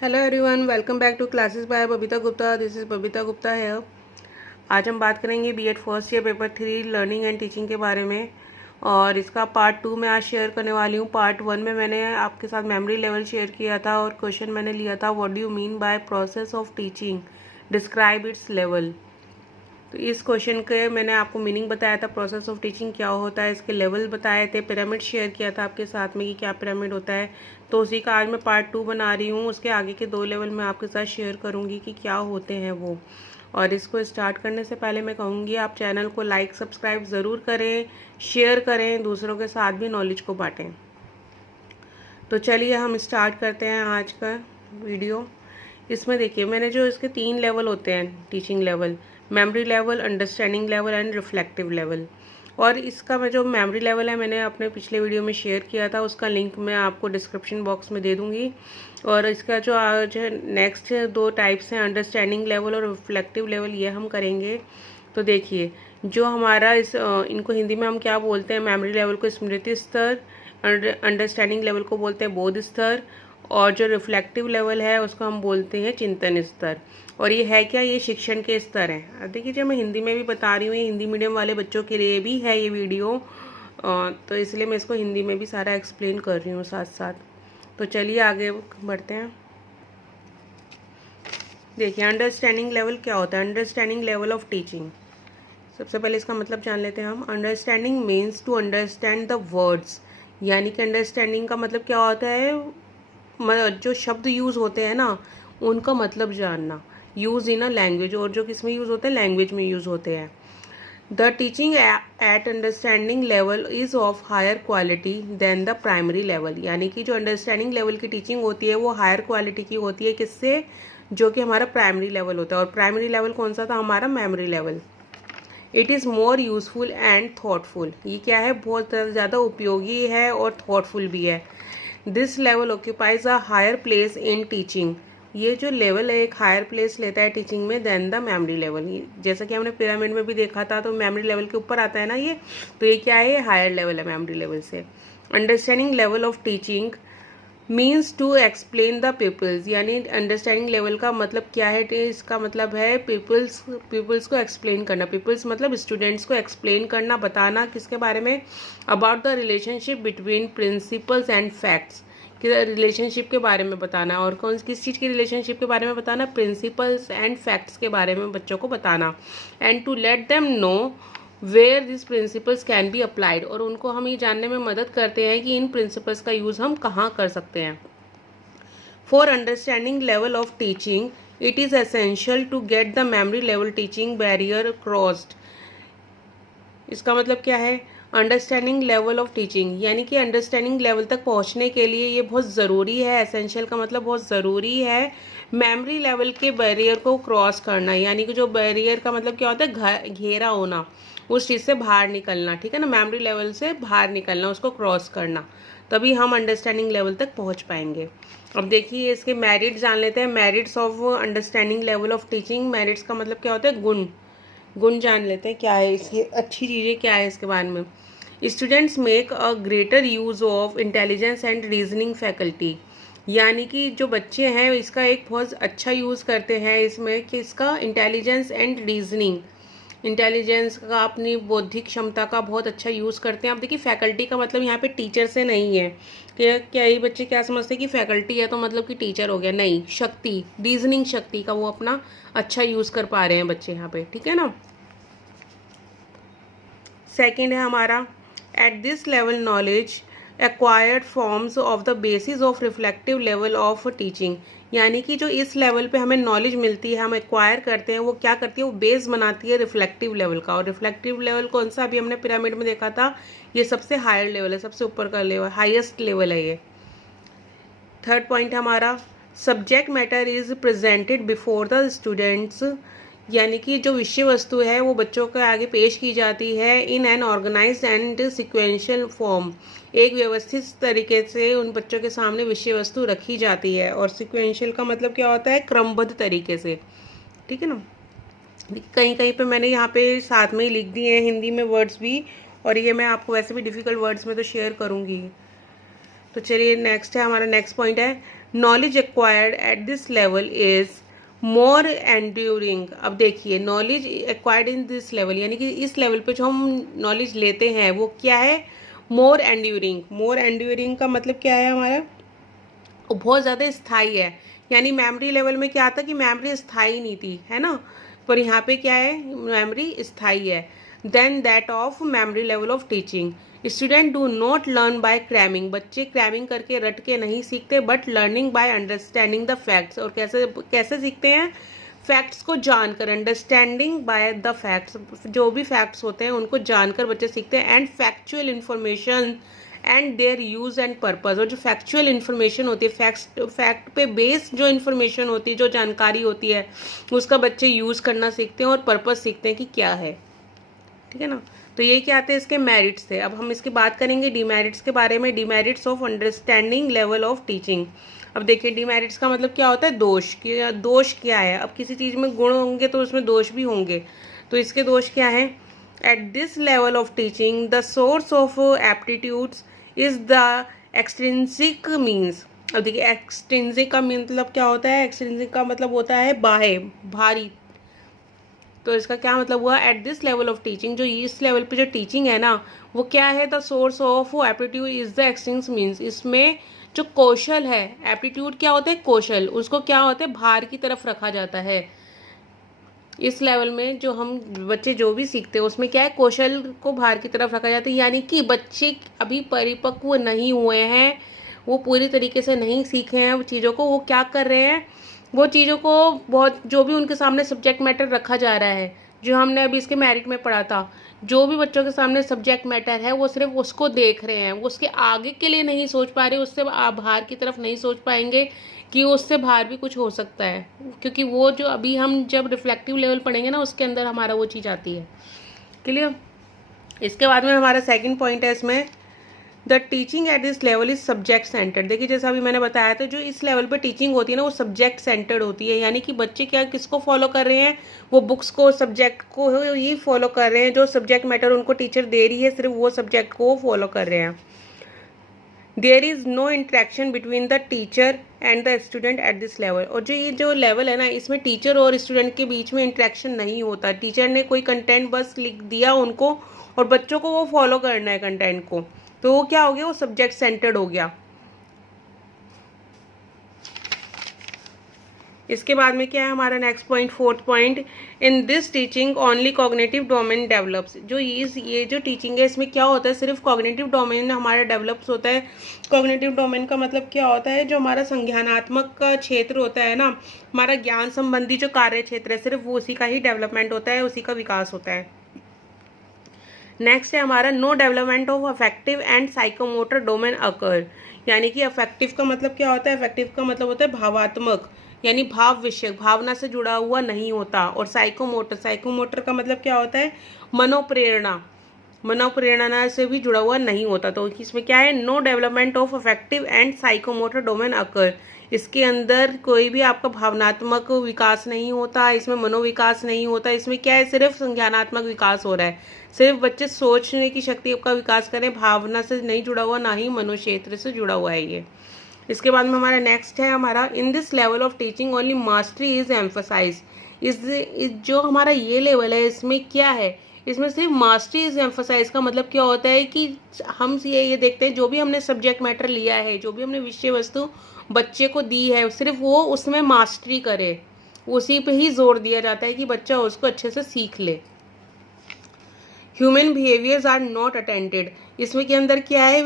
Hello everyone, welcome back to classes by Babita Gupta. This is Babita Gupta है। आज हम बात करेंगे BEd first year paper 3 learning and teaching के बारे में। और इसका पार्ट 2 मैं आज शेयर करने वाली हूँ। पार्ट 1 में मैंने आपके साथ मेमोरी लेवल शेयर किया था और क्वेश्चन मैंने लिया था, what do you mean by process of teaching, describe it's level. तो इस क्वेश्चन के मैंने आपको मीनिंग बताया था, प्रोसेस ऑफ टीचिंग क्या होता है, इसके लेवल बताए थे, पिरामिड शेयर किया था आपके साथ में कि क्या पिरामिड होता है। तो उसी का आज मैं पार्ट 2 बना रही हूँ। उसके आगे के 2 लेवल मैं आपके साथ शेयर करूँगी कि क्या होते हैं वो। और इसको स्टार्ट करने से पहले मैं कहूँगी आप चैनल को लाइक सब्सक्राइब ज़रूर करें, शेयर करें, दूसरों के साथ भी नॉलेज को बांटें। तो चलिए हम स्टार्ट करते हैं आज का वीडियो। इसमें देखिए, मैंने जो इसके 3 लेवल होते हैं teaching level, memory level, understanding level and reflective level. और इसका मैं जो मेमोरी लेवल है मैंने अपने पिछले वीडियो में शेयर किया था, उसका लिंक मैं आपको डिस्क्रिप्शन बॉक्स में दे दूँगी। और इसका जो आज नेक्स्ट 2 टाइप्स हैं, अंडरस्टैंडिंग लेवल और रिफ्लेक्टिव लेवल, ये हम करेंगे। तो देखिए, जो हमारा इनको हिंदी में हम क्या बोलते हैं, मेमोरी लेवल को स्मृति स्तर, अंडरस्टैंडिंग लेवल को बोलते हैं बोध स्तर, और जो रिफ्लेक्टिव लेवल है उसको हम बोलते हैं चिंतन स्तर। और ये है क्या, ये शिक्षण के स्तर हैं। अब देखिए, मैं हिंदी में भी बता रही हूँ, हिंदी मीडियम वाले बच्चों के लिए भी है ये वीडियो, तो इसलिए मैं इसको हिंदी में भी सारा एक्सप्लेन कर रही हूँ साथ साथ। तो चलिए आगे बढ़ते हैं। देखिए, अंडरस्टैंडिंग लेवल क्या होता है, अंडरस्टैंडिंग लेवल ऑफ टीचिंग। सबसे पहले इसका मतलब जान लेते हैं हम। Understanding means to understand the words, यानी कि अंडरस्टैंडिंग का मतलब क्या होता है, जो शब्द यूज़ होते हैं ना उनका मतलब जानना, यूज़ इन अ लैंग्वेज। और जो किस में यूज़ होते हैं, लैंग्वेज में यूज़ होते हैं। The teaching at understanding level is of higher quality than the primary level, यानी कि जो अंडरस्टैंडिंग लेवल की टीचिंग होती है वो हायर क्वालिटी की होती है। किससे, जो कि हमारा प्राइमरी लेवल होता है। और प्राइमरी लेवल कौन सा था, हमारा memory level. It is more useful and thoughtful, ये क्या है, बहुत ज़्यादा उपयोगी है और थॉटफुल भी है। This level occupies a higher place in teaching, ये जो लेवल है एक हायर प्लेस लेता है टीचिंग में देन द मेमोरी लेवल। जैसा कि हमने पिरामिड में भी देखा था, तो मेमोरी लेवल के ऊपर आता है ना ये, तो ये क्या है, ये हायर लेवल है मेमोरी लेवल से। Understanding level of teaching means to explain the peoples, यानी अंडरस्टैंडिंग लेवल का मतलब क्या है, इसका मतलब है पीपल्स को एक्सप्लेन करना। पीपल्स मतलब स्टूडेंट्स को एक्सप्लेन करना, बताना, किसके बारे में, about the relationship between principles and facts, कि रिलेशनशिप के बारे में बताना। और किस चीज़ की रिलेशनशिप के बारे में बताना, प्रिंसिपल्स एंड फैक्ट्स के बारे में बच्चों को बताना। And to let them know where this principles can be applied, और उनको हम ये जानने में मदद करते हैं कि इन प्रिंसिपल्स का यूज़ हम कहाँ कर सकते हैं। For understanding level of teaching it is essential to get the memory level teaching barrier crossed. इसका मतलब क्या है, अंडरस्टैंडिंग लेवल ऑफ टीचिंग, यानी कि अंडरस्टैंडिंग लेवल तक पहुंचने के लिए ये बहुत ज़रूरी है। एसेंशियल का मतलब बहुत ज़रूरी है मेमोरी लेवल के बैरियर को क्रॉस करना, यानी कि जो बैरियर का मतलब क्या होता है, घेरा होना, उस चीज़ से बाहर निकलना, ठीक है ना, मेमोरी लेवल से बाहर निकलना, उसको क्रॉस करना, तभी हम अंडरस्टैंडिंग लेवल तक पहुंच पाएंगे। अब देखिए, इसके मेरिट्स जान लेते हैं। Merits of understanding level of teaching, merits का मतलब क्या होता है, गुण। गुण जान लेते हैं क्या है, इसकी अच्छी चीज़ें क्या है इसके बारे में। Students make a greater use of intelligence and reasoning faculty, यानी कि जो बच्चे हैं इसका एक बहुत अच्छा यूज़ करते हैं इसमें, कि इसका इंटेलिजेंस एंड रीजनिंग, इंटेलिजेंस का, अपनी बौद्धिक क्षमता का बहुत अच्छा यूज़ करते हैं। अब देखिए, फैकल्टी का मतलब यहाँ पे टीचर से नहीं है कि क्या ये बच्चे क्या समझते हैं कि फैकल्टी है तो मतलब कि टीचर हो गया, नहीं, शक्ति, रीजनिंग शक्ति का वो अपना अच्छा यूज़ कर पा रहे हैं बच्चे यहाँ पे, ठीक है ना। सेकेंड है हमारा, at this level knowledge acquired forms of the basis of reflective level of teaching, यानी कि जो इस लेवल पे हमें नॉलेज मिलती है, हम एक्वायर करते हैं, वो क्या करती है, वो बेस बनाती है रिफ्लेक्टिव लेवल का। और रिफ्लेक्टिव लेवल कौन सा, अभी हमने पिरामिड में देखा था, ये सबसे हायर लेवल है, सबसे ऊपर का लेवल, हाईएस्ट लेवल है ये। थर्ड पॉइंट हमारा, subject matter is presented before the students, यानी कि जो विषय वस्तु है वो बच्चों के आगे पेश की जाती है in an organised and sequential form, एक व्यवस्थित तरीके से उन बच्चों के सामने विषय वस्तु रखी जाती है। और सिक्वेंशियल का मतलब क्या होता है, क्रमबद्ध तरीके से, ठीक है ना। कहीं कहीं पे मैंने यहाँ पे साथ में ही लिख दिए हैं हिंदी में वर्ड्स भी, और ये मैं आपको वैसे भी डिफ़िकल्ट वर्ड्स में तो शेयर करूँगी। तो चलिए, नेक्स्ट है हमारा, नेक्स्ट पॉइंट है, knowledge acquired eight this level is more enduring. अब देखिए, knowledge acquired in this level यानी कि इस लेवल पे जो हम नॉलेज लेते हैं वो क्या है, मोर एंड्यूरिंग। मोर एंड्यूरिंग का मतलब क्या है हमारा, वो बहुत ज़्यादा स्थायी है। यानी मेमोरी लेवल में क्या था कि मेमोरी स्थायी नहीं थी, है ना, पर यहाँ पे क्या है, मेमोरी स्थायी है। Then that of memory level of teaching. Student do not learn by cramming. बच्चे क्रैमिंग करके रट के नहीं सीखते, but learning by understanding the facts. और कैसे कैसे सीखते हैं, फैक्ट्स को जानकर। अंडरस्टैंडिंग बाय द फैक्ट्स, जो भी फैक्ट्स होते हैं उनको जानकर बच्चे सीखते हैं। And factual information and there use and purpose. और जो फैक्चुअल इन्फॉर्मेशन होती है, फैक्ट पे बेस्ड जो इन्फॉर्मेशन होती है, जो जानकारी होती है, उसका बच्चे यूज़ करना सीखते हैं और पर्पज़ सीखते हैं कि क्या है। ठीक है ना। तो ये क्या आते हैं इसके मेरिट्स थे। अब हम इसकी बात करेंगे डीमेरिट्स के बारे में। Demerits of understanding level of teaching. अब देखिए, डीमेरिट्स का मतलब क्या होता है, दोष। कि दोष क्या है, अब किसी चीज़ में गुण होंगे तो उसमें दोष भी होंगे। तो इसके दोष क्या है, at this level of teaching the source of aptitudes is the extrinsic means. अब देखिए, एक्सट्रिंसिक का मतलब क्या होता है, एक्सट्रिंसिक का मतलब होता है बाह्य, भारी। तो इसका क्या मतलब हुआ, eight this level of teaching, जो इस लेवल पे जो टीचिंग है ना, वो क्या है, the source of aptitude is the extrinsic means. इसमें जो कौशल है, एप्टीट्यूड क्या होता है, कौशल, उसको क्या होता है, भार की तरफ रखा जाता है। इस लेवल में जो हम बच्चे जो भी सीखते हैं उसमें क्या है, कौशल को भार की तरफ रखा जाता है। यानी कि बच्चे अभी परिपक्व नहीं हुए हैं, वो पूरी तरीके से नहीं सीखे हैं चीज़ों को। वो क्या कर रहे हैं, वो चीज़ों को बहुत, जो भी उनके सामने सब्जेक्ट मैटर रखा जा रहा है, जो हमने अभी इसके मेरिट में पढ़ा था, जो भी बच्चों के सामने सब्जेक्ट मैटर है वो सिर्फ उसको देख रहे हैं, वो उसके आगे के लिए नहीं सोच पा रहे, उससे बाहर की तरफ नहीं सोच पाएंगे कि उससे बाहर भी कुछ हो सकता है। क्योंकि वो जो अभी हम जब रिफ्लेक्टिव लेवल पढ़ेंगे ना, उसके अंदर हमारा वो चीज़ आती है। क्लियर। इसके बाद में हमारा सेकंड पॉइंट है इसमें, the teaching eight this level is subject centred. देखिए, जैसा अभी मैंने बताया था, जो इस लेवल पे टीचिंग होती है ना, वो सब्जेक्ट सेंटर्ड होती है। यानी कि बच्चे क्या, किसको फॉलो कर रहे हैं, वो बुक्स को, सब्जेक्ट को ही फॉलो कर रहे हैं। जो सब्जेक्ट मैटर उनको टीचर दे रही है, सिर्फ वो सब्जेक्ट को फॉलो कर रहे हैं। There is no interaction between the teacher and the student at this level. और जो ये जो लेवल है ना, इसमें टीचर और स्टूडेंट के बीच में इंट्रैक्शन नहीं होता। टीचर ने कोई कंटेंट बस लिख दिया उनको, और बच्चों को वो फॉलो करना है कंटेंट को, तो वो क्या हो गया, वो सब्जेक्ट सेंटर्ड हो गया। इसके बाद में क्या है हमारा next point, fourth point, in this teaching only cognitive domain develops. जो ये जो टीचिंग है, इसमें क्या होता है, सिर्फ कॉग्निटिव डोमेन हमारा डेवलप्स होता है। कॉग्निटिव डोमेन का मतलब क्या होता है, जो हमारा संज्ञानात्मक का क्षेत्र होता है ना, हमारा ज्ञान संबंधी जो कार्य क्षेत्र है, सिर्फ वो उसी का ही डेवलपमेंट होता है, उसी का विकास होता है। नेक्स्ट है हमारा, no development of affective and psychomotor domain occur. यानी कि अफेक्टिव का मतलब क्या होता है, अफेक्टिव का मतलब होता है भावात्मक, यानी भाव विषय, भावना से जुड़ा हुआ नहीं होता। और साइकोमोटर, साइकोमोटर का मतलब क्या होता है, मनोप्रेरणा, मनोप्रेरणा से भी जुड़ा हुआ नहीं होता। तो इसमें क्या है, no development of affective and psychomotor domain occur. इसके अंदर कोई भी आपका भावनात्मक विकास नहीं होता, इसमें मनोविकास नहीं होता। इसमें क्या है, सिर्फ संज्ञानात्मक विकास हो रहा है। सिर्फ बच्चे सोचने की शक्ति का विकास करें, भावना से नहीं जुड़ा हुआ, ना ही मनोक्षेत्र से जुड़ा हुआ है ये। इसके बाद में हमारा नेक्स्ट है हमारा, in this level of teaching only mastery is emphasise. इस जो हमारा ये लेवल है, इसमें क्या है, इसमें सिर्फ मास्टरी इज एम्फोसाइज का मतलब क्या होता है कि हम ये देखते हैं, जो भी हमने सब्जेक्ट मैटर लिया है, जो भी हमने विषय वस्तु बच्चे को दी है, सिर्फ वो उसमें मास्टरी करे, उसी पे ही जोर दिया जाता है कि बच्चा उसको अच्छे से सीख ले। Human behaviours are not attended. इसमें के अंदर क्या है,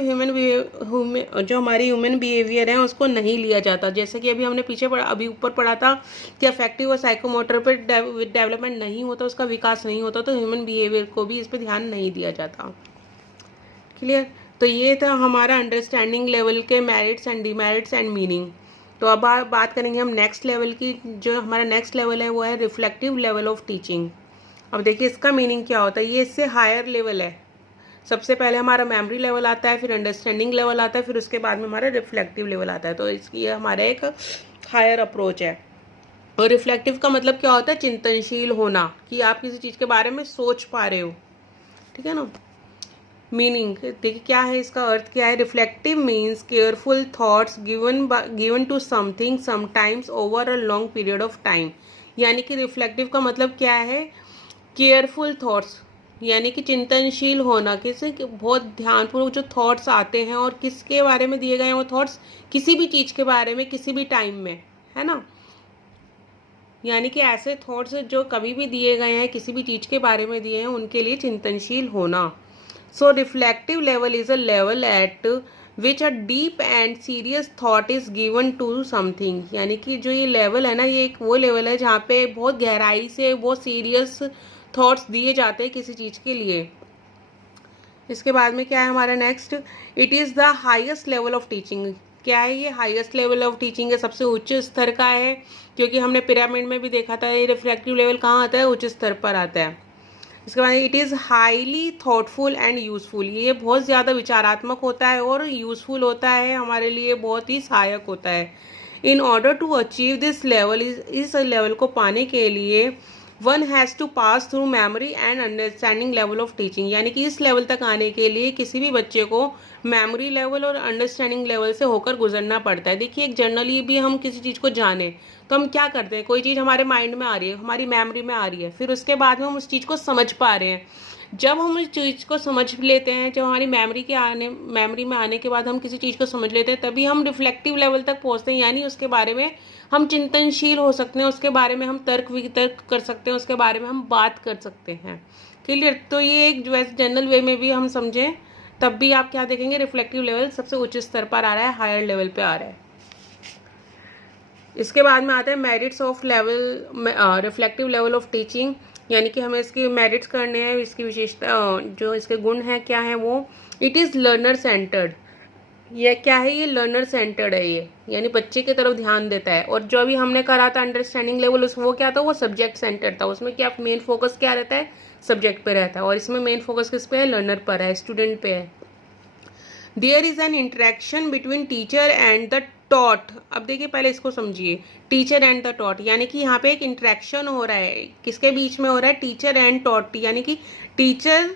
जो हमारी ह्यूमन बिहेवियर है उसको नहीं लिया जाता। जैसे कि अभी हमने पीछे पढ़ा, अभी ऊपर पढ़ा था कि अफेक्टिव और साइकोमोटर पर डेवलपमेंट नहीं होता, उसका विकास नहीं होता, तो ह्यूमन बिहेवियर को भी इस पर ध्यान नहीं दिया जाता। क्लियर। तो ये था हमारा अंडरस्टैंडिंग लेवल के merits and demerits and meaning. तो अब बात करेंगे हम नेक्स्ट लेवल की। जो हमारा नेक्स्ट लेवल है वो है रिफ्लेक्टिव लेवल ऑफ टीचिंग। अब देखिए इसका मीनिंग क्या होता है, ये इससे हायर लेवल है। सबसे पहले हमारा मेमोरी लेवल आता है, फिर अंडरस्टैंडिंग लेवल आता है, फिर उसके बाद में हमारा रिफ्लेक्टिव लेवल आता है। तो इसकी हमारा एक हायर अप्रोच है। और रिफ्लेक्टिव का मतलब क्या होता है, चिंतनशील होना, कि आप किसी चीज़ के बारे में सोच पा रहे हो। ठीक है ना। मीनिंग देखिए क्या है, इसका अर्थ क्या है। Reflective means careful thoughts given to something sometimes over a long period of time. यानी कि रिफ्लेक्टिव का मतलब क्या है, केयरफुल थॉट्स, यानी कि चिंतनशील होना, किसी बहुत ध्यानपूर्वक जो थॉट्स आते हैं और किसके बारे में दिए गए हैं वो थॉट्स, किसी भी चीज़ के बारे में किसी भी टाइम में, है ना। यानी कि ऐसे थॉट्स जो कभी भी दिए गए हैं, किसी भी चीज़ के बारे में दिए हैं, उनके लिए चिंतनशील होना। So reflective level is a level at which a deep and serious thought is given to something. यानी कि जो ये लेवल है ना, ये एक वो लेवल है जहाँ पे बहुत गहराई से बहुत सीरियस थॉट्स दिए जाते हैं किसी चीज़ के लिए। इसके बाद में क्या है हमारा next, it is the highest level of teaching. क्या है ये, हाईएस्ट लेवल ऑफ टीचिंग है, सबसे उच्च स्तर का है, क्योंकि हमने पिरामिड में भी देखा था ये रिफ्लेक्टिव लेवल कहाँ आता है, उच्च स्तर पर आता है। इसके बाद it is highly thoughtful and useful, ये बहुत ज़्यादा विचारात्मक होता है और यूज़फुल होता है, हमारे लिए बहुत ही सहायक होता है। In order to achieve this level, इस लेवल को पाने के लिए one has to pass through memory and understanding level of teaching. यानी कि इस लेवल तक आने के लिए किसी भी बच्चे को मेमोरी लेवल और अंडरस्टैंडिंग लेवल से होकर गुजरना पड़ता है। देखिए एक जनरली भी हम किसी चीज़ को जाने तो हम क्या करते हैं, कोई चीज़ हमारे माइंड में आ रही है, हमारी मेमोरी में आ रही है, फिर उसके बाद में हम उस चीज़ को समझ पा रहे हैं। जब हम उस चीज़ को समझ लेते हैं, जब हमारी मेमोरी में आने के बाद हम किसी चीज़ को समझ लेते हैं, तभी हम रिफ्लेक्टिव लेवल तक पहुंचते हैं। यानी उसके बारे में हम चिंतनशील हो सकते हैं, उसके बारे में हम तर्क वितर्क कर सकते हैं, उसके बारे में हम बात कर सकते हैं। क्लियर। तो ये एक जो है जनरल वे में भी हम समझें तब भी आप क्या देखेंगे, रिफ्लेक्टिव लेवल सबसे उच्च स्तर पर आ रहा है, हायर लेवल पे आ रहा है। इसके बाद में आता है merits of level reflective level of teaching. यानी कि हमें इसकी मेरिट्स करने हैं, इसकी विशेषता जो इसके गुण हैं क्या है वो, इट इज़ लर्नर सेंटर्ड। ये क्या है, ये लर्नर सेंटर्ड है ये, यानी बच्चे की तरफ ध्यान देता है। और जो अभी हमने करा था अंडरस्टैंडिंग लेवल, उस वो क्या था, वो सब्जेक्ट सेंटर्ड था। उसमें क्या मेन फोकस क्या रहता है, सब्जेक्ट पे रहता है, और इसमें मेन फोकस किस पे है, लर्नर पर है, स्टूडेंट पे है। There is an interaction between teacher and the taught. अब देखिए पहले इसको समझिए, टीचर एंड द टॉट, यानी कि यहाँ पे एक इंटरेक्शन हो रहा है, किसके बीच में हो रहा है, टीचर एंड टॉट। यानी कि टीचर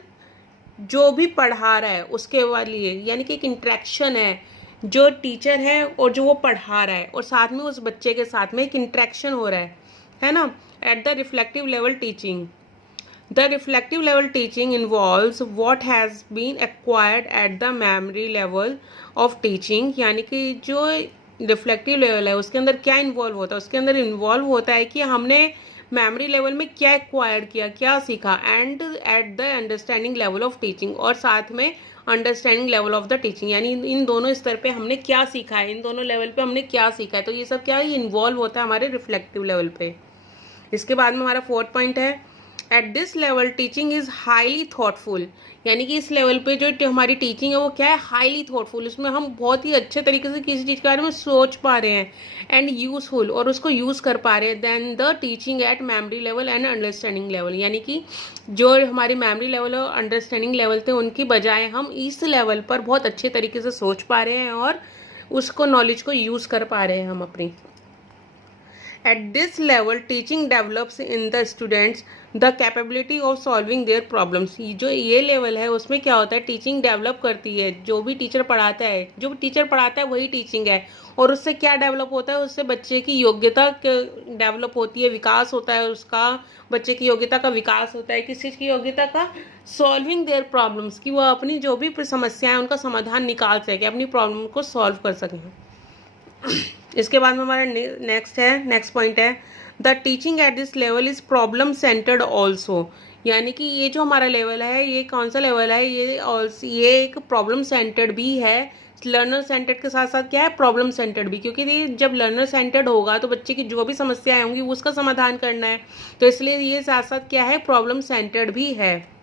जो भी पढ़ा रहा है उसके लिए, यानी कि एक इंटरेक्शन है, जो टीचर है और जो वो पढ़ा रहा है, और साथ में उस बच्चे के साथ में एक इंटरेक्शन हो रहा है ना। At the reflective level teaching, the reflective level teaching involves what has been acquired at the memory level of teaching। यानी कि जो रिफ्लेक्टिव लेवल है उसके अंदर क्या इन्वॉल्व होता है, उसके अंदर इन्वॉल्व होता है कि हमने मेमोरी लेवल में क्या एक्वायर किया, क्या सीखा, and at the understanding level of teaching, और साथ में understanding level of the teaching, यानी इन दोनों स्तर पे हमने क्या सीखा है, इन दोनों लेवल पे हमने क्या सीखा है। तो ये सब क्या है, इन्वॉल्व होता है हमारे रिफ्लेक्टिव लेवल पे। इसके बाद में हमारा फोर्थ पॉइंट है, at this level teaching is highly thoughtful. यानी कि इस लेवल पे जो हमारी टीचिंग है वो क्या है, हाईली थॉटफुल, उसमें हम बहुत ही अच्छे तरीके से किसी चीज़ के बारे में सोच पा रहे हैं, एंड यूजफुल, और उसको यूज़ कर पा रहे हैं, then the teaching at memory level and understanding level. यानी कि जो हमारी मेमोरी लेवल और अंडरस्टैंडिंग लेवल थे उनकी बजाय हम इस लेवल पर बहुत अच्छे तरीके से सोच पा रहे हैं और उसको नॉलेज को यूज़ कर पा रहे हैं हम अपनी। At this level, teaching develops in the students the capability of solving their problems। जो ये लेवल है उसमें क्या होता है, टीचिंग डेवलप करती है, जो भी टीचर पढ़ाता है, जो भी टीचर पढ़ाता है वही टीचिंग है, और उससे क्या डेवलप होता है, उससे बच्चे की योग्यता डेवलप होती है, विकास होता है उसका, बच्चे की योग्यता का विकास होता है, किस चीज़ की योग्यता का, सॉल्विंग देयर प्रॉब्लम्स, कि वह अपनी जो भी समस्याएं हैं उनका समाधान निकाल सके, अपनी प्रॉब्लम को सॉल्व कर सकें। इसके बाद में हमारा नेक्स्ट पॉइंट है, the teaching eight this level is problem centred also. यानी कि ये जो हमारा लेवल है, ये कौन सा लेवल है, ये एक प्रॉब्लम सेंटर्ड भी है, लर्नर सेंटर्ड के साथ साथ क्या है, प्रॉब्लम सेंटर्ड भी, क्योंकि ये जब लर्नर सेंटर्ड होगा तो बच्चे की जो भी समस्याएं होंगी उसका समाधान करना है, तो इसलिए ये साथ साथ क्या है, प्रॉब्लम सेंटर्ड भी है।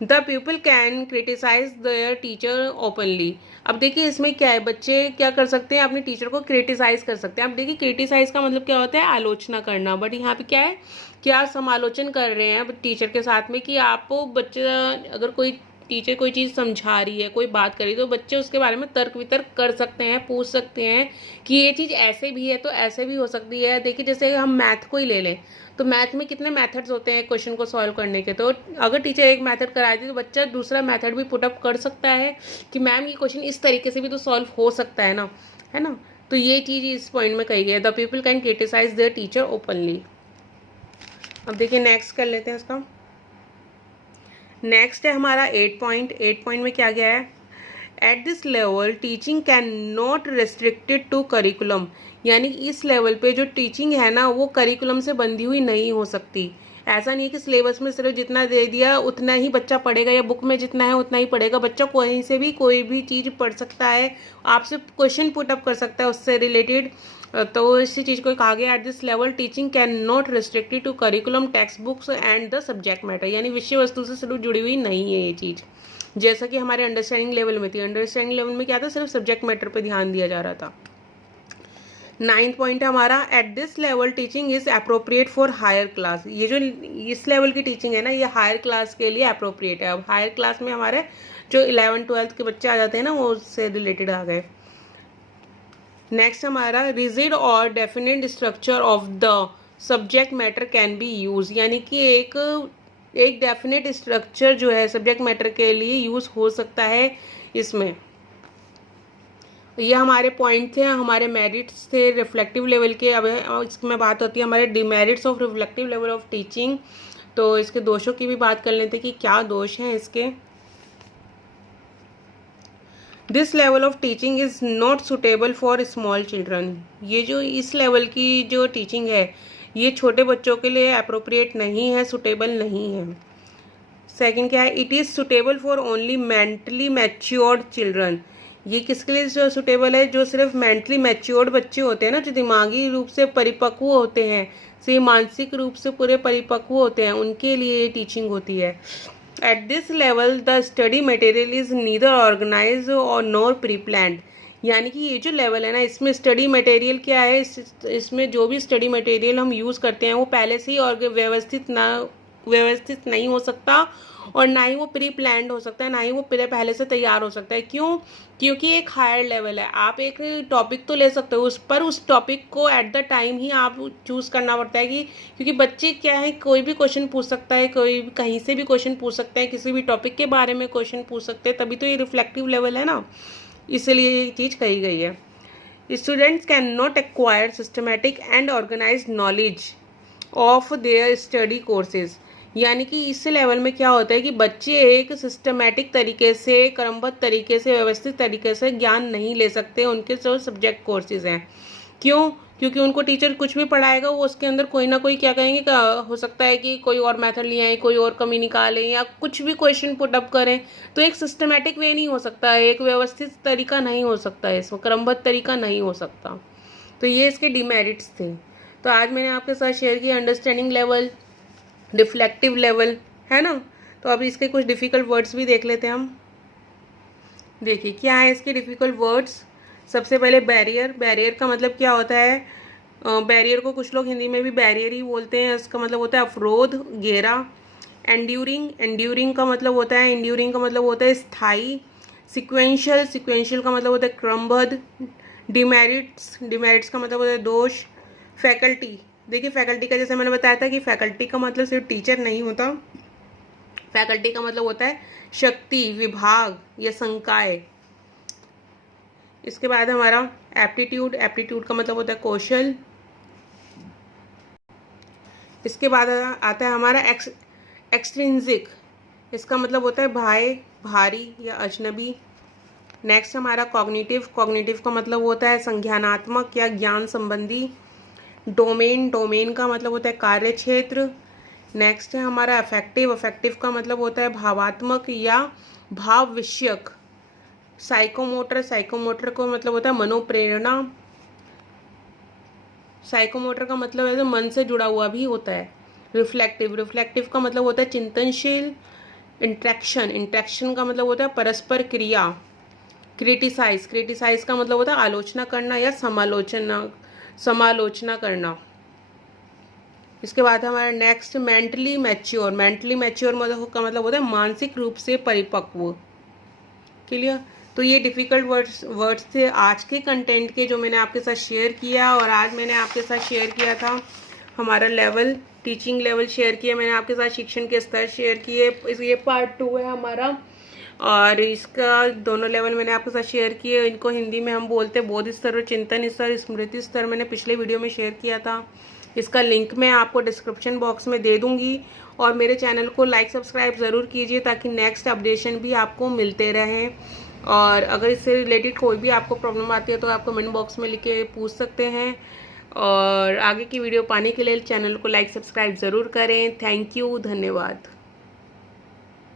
The people can criticise their teacher openly. अब देखिए इसमें क्या है, बच्चे क्या कर सकते हैं, अपने टीचर को क्रिटिसाइज कर सकते हैं। अब देखिए क्रिटिसाइज का मतलब क्या होता है, आलोचना करना, बट यहाँ पे क्या है, क्या समालोचन कर रहे हैं टीचर के साथ में, कि आप बच्चा अगर कोई टीचर कोई चीज़ समझा रही है, कोई बात कर रही है, तो बच्चे उसके बारे में तर्क वितर्क कर सकते हैं, पूछ सकते हैं कि ये चीज़ ऐसे भी है तो ऐसे भी हो सकती है। देखिए जैसे हम मैथ को ही ले लें, तो मैथ में कितने मेथड्स होते हैं क्वेश्चन को सॉल्व करने के। तो अगर टीचर एक मेथड कराए थे तो बच्चा दूसरा मेथड भी पुटअप कर सकता है कि मैम ये क्वेश्चन इस तरीके से भी तो सॉल्व हो सकता है ना, है ना। तो ये चीज़ इस पॉइंट में कही गई है, the people can criticise their teacher openly. अब देखिए नेक्स्ट कर लेते हैं इसका। नेक्स्ट है हमारा 8 पॉइंट में क्या गया है, at this level teaching can not restricted to curriculum. यानी कि इस लेवल पे जो टीचिंग है ना वो करिकुलम से बंधी हुई नहीं हो सकती। ऐसा नहीं है कि सिलेबस में सिर्फ जितना दे दिया उतना ही बच्चा पढ़ेगा या बुक में जितना है उतना ही पढ़ेगा। बच्चा कहीं से भी कोई भी चीज़ पढ़ सकता है, आपसे क्वेश्चन पुटअप कर सकता है उससे रिलेटेड। तो इसी चीज़ को कहा गया at this level teaching can not restricted to curriculum, text books and the subject matter. यानी विषय वस्तु से सिर्फ जुड़ी हुई नहीं है ये चीज़, जैसा कि हमारे अंडरस्टैंडिंग लेवल में थी। अंडरस्टैंडिंग लेवल में क्या था, सिर्फ सब्जेक्ट मैटर पे ध्यान दिया जा रहा था। 9th पॉइंट है हमारा, at this level teaching is appropriate for higher class. ये जो इस लेवल की टीचिंग है ना ये हायर क्लास के लिए अप्रोप्रिएट है। अब हायर क्लास में हमारे जो 11th-12th के बच्चे आ जाते हैं ना वो उससे रिलेटेड आ गए। नेक्स्ट हमारा, रिजिड और definite structure of the subject matter can be use. यानी कि एक डेफिनेट स्ट्रक्चर जो है सब्जेक्ट मैटर के लिए यूज़ हो सकता है इसमें। ये हमारे पॉइंट थे, हमारे मेरिट्स थे रिफ्लेक्टिव लेवल के। अब इसमें बात होती है हमारे demerits of reflective level of teaching. तो इसके दोषों की भी बात कर लेते हैं कि क्या दोष हैं इसके। This level of teaching is not suitable for small children. ये जो इस लेवल की जो टीचिंग है ये छोटे बच्चों के लिए अप्रोप्रिएट नहीं है, सुटेबल नहीं है। सेकंड क्या है, it is suitable for only mentally matured children. ये किसके लिए सुटेबल है, जो सिर्फ मेंटली मैच्योर्ड बच्चे होते हैं ना, जो दिमागी रूप से परिपक्व होते हैं, से मानसिक रूप से पूरे परिपक्व होते हैं, उनके लिए ये टीचिंग होती है। At this level the study material is neither organise और नॉर प्री प्लान्ड। यानी कि ये जो लेवल है ना इसमें स्टडी मटेरियल क्या है, इसमें जो भी स्टडी मटेरियल हम यूज़ करते हैं वो पहले से ही व्यवस्थित नहीं हो सकता और ना ही वो प्री प्लान्ड हो सकता है, ना ही वो पहले से तैयार हो सकता है। क्यों? क्योंकि एक हायर लेवल है। आप एक टॉपिक तो ले सकते हो उस टॉपिक को एट द टाइम ही आप चूज़ करना पड़ता है कि क्योंकि बच्चे क्या है कोई भी क्वेश्चन पूछ सकता है, कोई कहीं से भी क्वेश्चन पूछ सकते हैं, किसी भी टॉपिक के बारे में क्वेश्चन पूछ सकते हैं, तभी तो ये रिफ्लेक्टिव लेवल है ना, इसलिए ये चीज़ कही गई है। Students can not acquire systematic and organise knowledge of their study courses. यानी कि इस लेवल में क्या होता है कि बच्चे एक सिस्टमेटिक तरीके से, क्रमबद्ध तरीके से, व्यवस्थित तरीके से ज्ञान नहीं ले सकते उनके जो सब्जेक्ट कोर्सेज हैं। क्यों? क्योंकि उनको टीचर कुछ भी पढ़ाएगा वो उसके अंदर कोई ना कोई क्या कहेंगे, हो सकता है कि कोई और मेथड ले आए, कोई और कमी निकालें या कुछ भी क्वेश्चन पुटअप करें। तो एक सिस्टमेटिक वे नहीं हो सकता है, एक व्यवस्थित तरीका नहीं हो सकता है, इसमें क्रमबद्ध तरीका नहीं हो सकता। तो ये इसके डिमेरिट्स थे। तो आज मैंने आपके साथ शेयर किया अंडरस्टैंडिंग लेवल, रिफ्लेक्टिव लेवल, है ना। तो अब इसके कुछ डिफ़िकल्ट वर्ड्स भी देख लेते हैं हम। देखिए क्या है इसके डिफ़िकल्ट वर्ड्स। सबसे पहले बैरियर। बैरियर का मतलब क्या होता है, बैरियर को कुछ लोग हिंदी में भी बैरियर ही बोलते हैं, इसका मतलब होता है अवरोध, घेरा। एंड्यूरिंग। एंड्यूरिंग का मतलब होता है स्थायी। सिक्वेंशियल। सिक्वेंशियल का मतलब होता है क्रमबद्ध। डिमेरिट्स। डिमेरिट्स का मतलब होता है दोष। फैकल्टी। देखिए फैकल्टी का जैसे मैंने बताया था कि फैकल्टी का मतलब सिर्फ टीचर नहीं होता, फैकल्टी का मतलब होता है शक्ति, विभाग या संकाय। इसके बाद हमारा एप्टीट्यूड। एप्टीट्यूड का मतलब होता है कौशल। इसके बाद आता है हमारा एक्सट्रिंसिक। इसका मतलब होता है बाह्य, भारी या अजनबी। नेक्स्ट हमारा कॉग्निटिव। कॉग्निटिव का मतलब होता है संज्ञानात्मक या ज्ञान संबंधी। डोमेन। डोमेन का मतलब होता है कार्य क्षेत्र। नेक्स्ट है हमारा अफेक्टिव। अफेक्टिव का मतलब होता है भावात्मक या भाव विषयक। साइकोमोटर। साइकोमोटर का मतलब होता है मनोप्रेरणा। साइकोमोटर का मतलब है मन से जुड़ा हुआ भी होता है। रिफ्लेक्टिव। रिफ्लेक्टिव का मतलब होता है चिंतनशील। इंट्रैक्शन। इंट्रैक्शन का मतलब होता है परस्पर क्रिया। क्रिटिसाइज। क्रिटिसाइज का मतलब होता है आलोचना करना या समालोचना करना। इसके बाद हमारा next mentally mature. Mentally mature का मतलब होता है मानसिक रूप से परिपक्व। क्लियर। तो ये डिफ़िकल्ट वर्ड्स थे आज के कंटेंट के जो मैंने आपके साथ शेयर किया। और आज मैंने आपके साथ शेयर किया था हमारा लेवल, टीचिंग लेवल शेयर किया मैंने आपके साथ, शिक्षण के स्तर शेयर किए। ये पार्ट 2 है हमारा, और इसका दोनों लेवल मैंने आपके साथ शेयर किए। इनको हिंदी में हम बोलते हैं बोध स्तर और चिंतन स्तर, स्मृति स्तर मैंने पिछले वीडियो में शेयर किया था। इसका लिंक मैं आपको डिस्क्रिप्शन बॉक्स में दे दूंगी। और मेरे चैनल को लाइक सब्सक्राइब ज़रूर कीजिए ताकि नेक्स्ट अपडेशन भी आपको मिलते रहें। और अगर इससे रिलेटेड कोई भी आपको प्रॉब्लम आती है तो आप कमेंट बॉक्स में लिख के पूछ सकते हैं। और आगे की वीडियो पाने के लिए चैनल को लाइक सब्सक्राइब ज़रूर करें। थैंक यू, धन्यवाद।